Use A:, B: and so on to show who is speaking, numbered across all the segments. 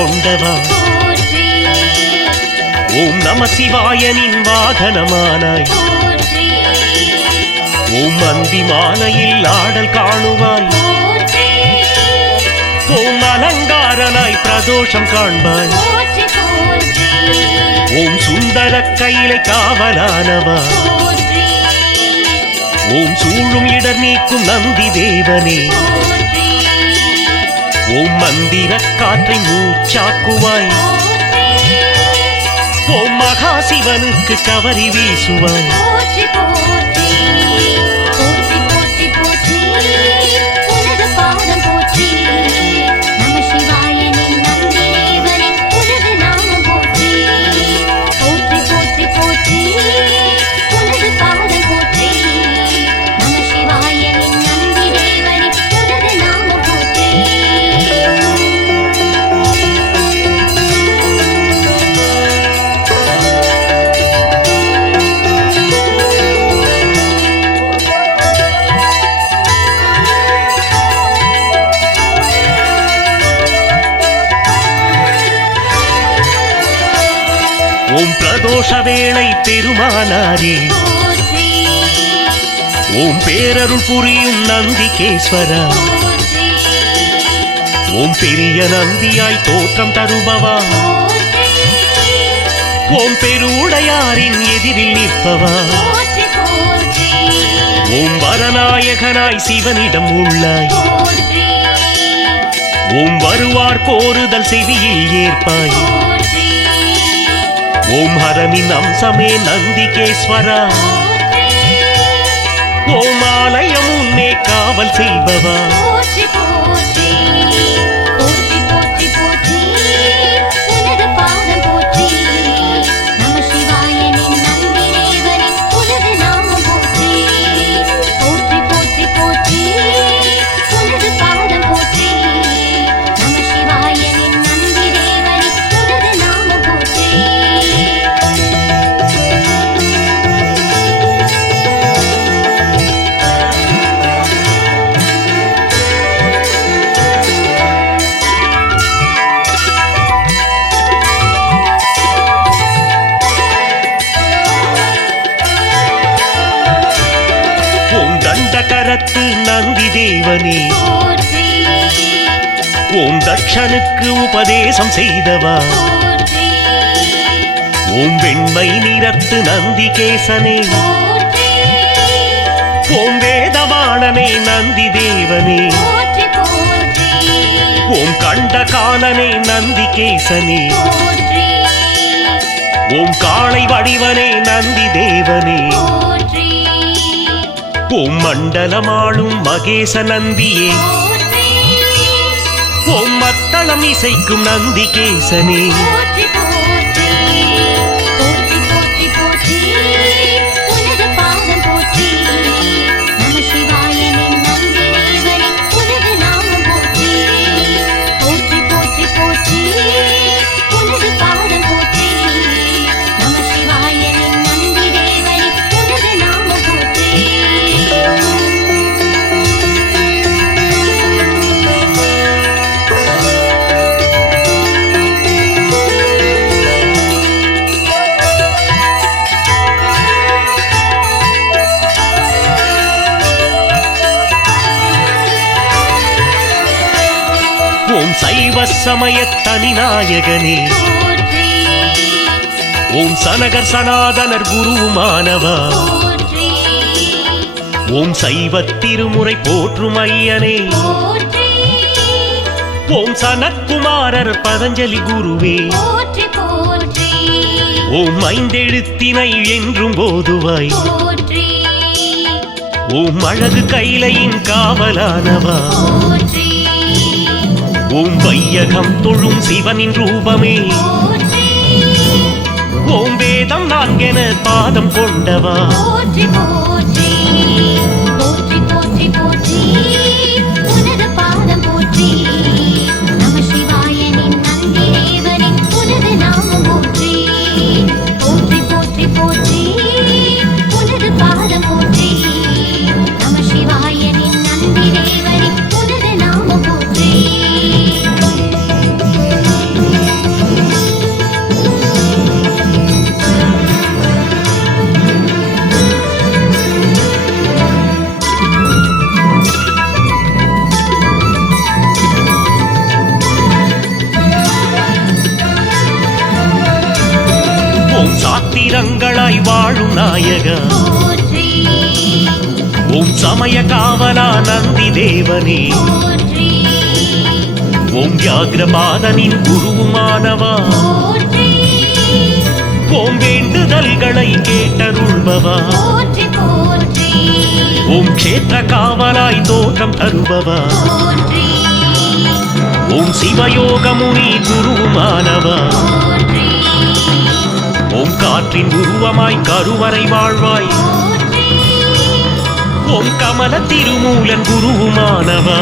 A: கொண்டவா ஓம் நம சிவாயனின் வாகனமானாய் ஓம் அந்தி மாலையில் ஆடல் காணுவாய். ஓம் அலங்காரனாய் பிரதோஷம் காண்பாய். ஓம் சுந்தர கையிலை காவலானவா. ஓம் சூழும் இடர் நீக்கும் நந்தி தேவனே. ஓம் மந்திர காற்றை மூச்சாக்குவாய். ஓம் மகா சிவனுக்கு கவரி வீசுவாய். பிரதோஷ வேளை பெருமானாரே ஓம் பேரருள் புரியும் நந்திகேஸ்வரா. ஓம் பெரிய நந்தியாய் தோற்றம் தருபவா. ஓம் பெருவுடையாரின் எதிரில் நிற்பவா. ஓம் வரநாயகனாய் சிவனிடம் உள்ளாய். ஓம் வருவார் கோருதல் செவியில் ஏற்பாய்.
B: போற்றி
A: ஓம் ஹரனின் அம்சமே நந்திகேஸ்வரா
B: போற்றி
A: ஓம் தண்டகரத்து நந்தி தேவனே. ஓம் தக்ஷனுக்கு உபதேசம் செய்தவா. ஓம் வெண்மை நிறத்து நந்திகேசனே
B: போற்றி
A: ஓம் வேதவாணனே நந்தி தேவனே.
B: ஓம் கண்ட
A: காலனே கண்டகாலனே நந்திகேசனே ஓம் காளை வடிவனே நந்தி தேவனே. ஓம் மண்டலமாளும் மகேச நந்தியே ஓம் மத்தளம் இசைக்கும் நந்திகேசனே.
B: போற்றி
A: சமய தனிநாயகனே ஓம் சனகர் சனாதனர்
B: குருமானவா.
A: ஓம் சைவ திருமுறை போற்றும் ஐயனே ஓம் சனத்குமாரர் பதஞ்சலி குருவே. ஓம் ஐந்தெழுத்தினை என்றும் போதுவாய் ஓம் அழகு கைலையின் காவலானவா. ஓம் வையகம் தொழும் சிவனின் ரூபமே. ஓம் வேதம் நான்கென பாதம் கொண்டவா. ஆயிரங்களாய் வாழும் நாயகா. ஓம் சமய காவலா நந்தி தேவனே. ஓம் வியாகிரபாதனின் குருவுமானவா ஓம் வேண்டுதல்களை கேட்டருள்பவா. ஓம் க்ஷேத்திர காவலாய் தோற்றம் தருபவா. ஓம் சிவயோகமுனி குருவுமானவா ஓம் காற்றின் உருவமாய் கருவறை வாழ்வாய். ஓம் கமல திருமூலன் குருவுமானவா.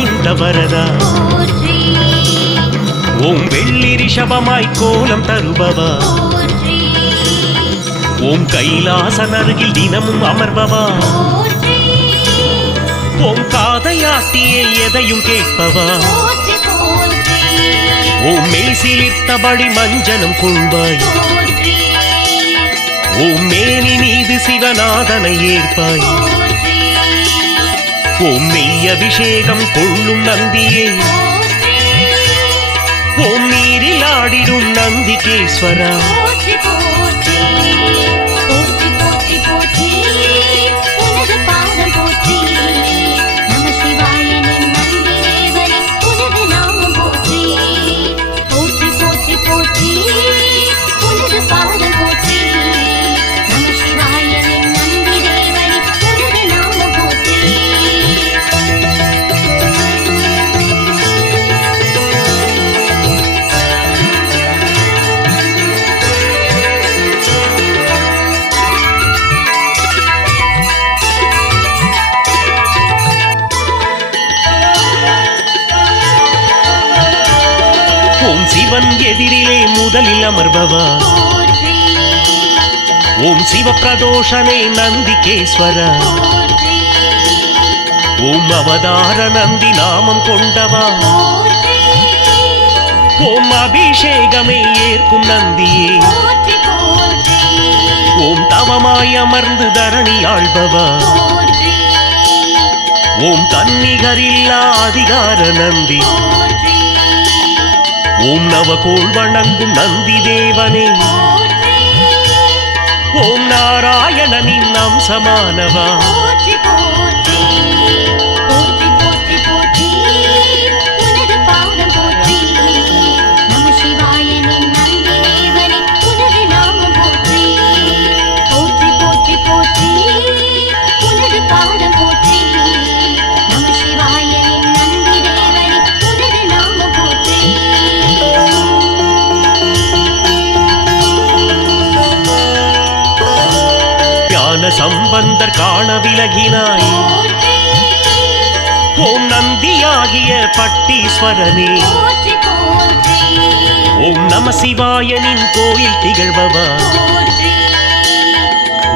A: கவசம் வரதா ஓம் வெள்ளி ரிஷபமாய் கோலம் தருபவா? ஓம் கைலாசன் அருகில் தினமும் அமர்பவா? ஓம் காதையாட்டியே எதையும் கேட்பவா?
B: போற்றி போற்றி
A: ஓம் மெய்சிலிர்த்தபடி மஞ்சனம் கொள்வாய்? ஓம் மேனி மீது சிவநாதனை ஏற்பாய்?
B: போற்றி
A: ஓம் மெய் அபிஷேகம் கொள்ளும் நந்தியே. ஓம் நீரில் ஆடிடும் நந்திகேஸ்வரா. சிவன் எதிரிலே முதலில் அமர்பவா? ஓம் சிவபிரதோஷனே நந்திகேஸ்வரா? ஓம் அவதார நந்தி நாமம் கொண்டவா? ஓம் அபிஷேகமே ஏற்கும் நந்தியே. ஓம் தவமாய் அமர்ந்து தரணி ஆள்பவா? ஓம் தன்னிகரில்லா அதிகார நந்தி. ஓம் நவகோள் வணங்கும் நந்தி தேவனே. ஓம் நாராயணனின் அம்சமானவா. ஞான சம்பந்தர் காண விலகினாய். ஓம் நந்தியாகிய பட்டீஸ்வரனே. ஓம் நம சிவாயனின் கோயில் திகழ்பவா.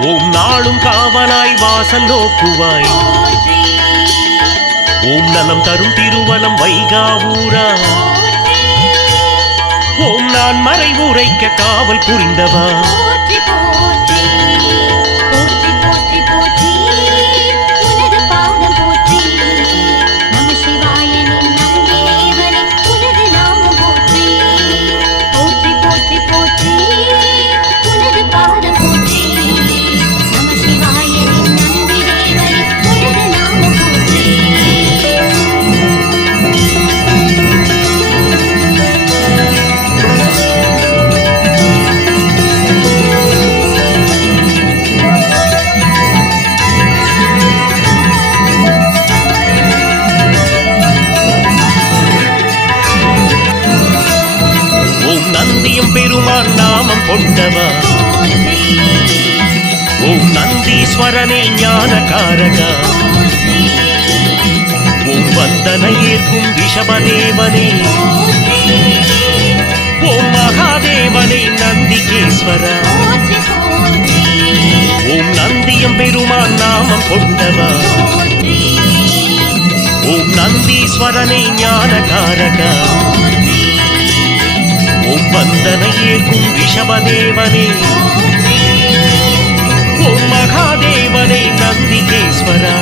A: ஓம் நாளும் காவலாய் வாசல் நோக்குவாய். ஓம் நலம் தரும் திருவனம் வைகாவூரா. ஓம் நான் மறை உரைக்க காவல் புரிந்தவா.
B: அல்லவா
A: ஓம்
B: நந்தீஸ்வரனே ஞான காரகா ஓம் வந்தனையேற்கும் ரிஷபதேவனே. ஓம் மகாதேவனே நந்திகேஸ்வரா. ஓம் நந்தியம் பெருமான் நாமம் கொண்டவா. ஓம் நந்தீஸ்வரனே ஞான
A: காரகா
B: ஓம் வந்தனையேற்கும் ரிஷபதேவனே ஓம் மகாதேவனை நந்திகேஸ்வரா